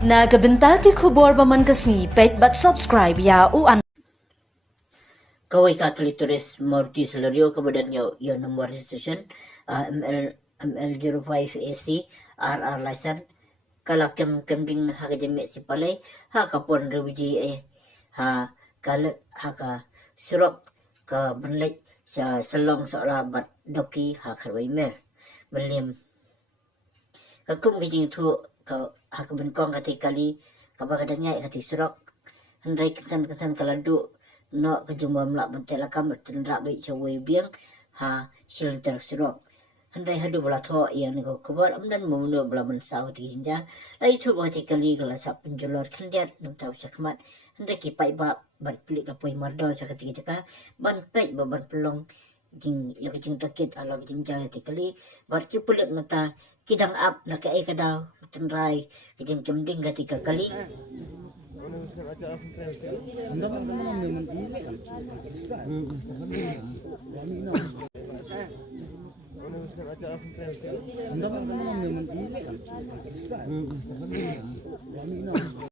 Nagabintagi kubor paman kasngipet but subscribe ya uan. Kaway Kakalitoris Morty Salario kemudian your nomor registration ML05AC RR license kalakem kembing ha kajemi si palay ha kapon rewiji ha kalat ha ka surok ka benlek sa selong seorang bat doki ha karwai mer belim kakum kijing tu ka ha ka benkong kati kali kabagadannya kati surok handai kesan kaladu no kejumpa melak mentela kam tendrak baik cewek biang ha sil tersurok handai hadu bala tho yang ni ko kubar amdan muno bala mensau ti hinja lai tu bati kali kala sap penjulur kandiat nam tau sakmat handai ki pai ba ban pelik lapoi mardol sakati jaka ban pai ba ban pelong jing ya kejing takit ala kejing jaya ti kali bar ki pulit mata kidang ap na ka kadau tendrai kejing kemding ketika kali Anda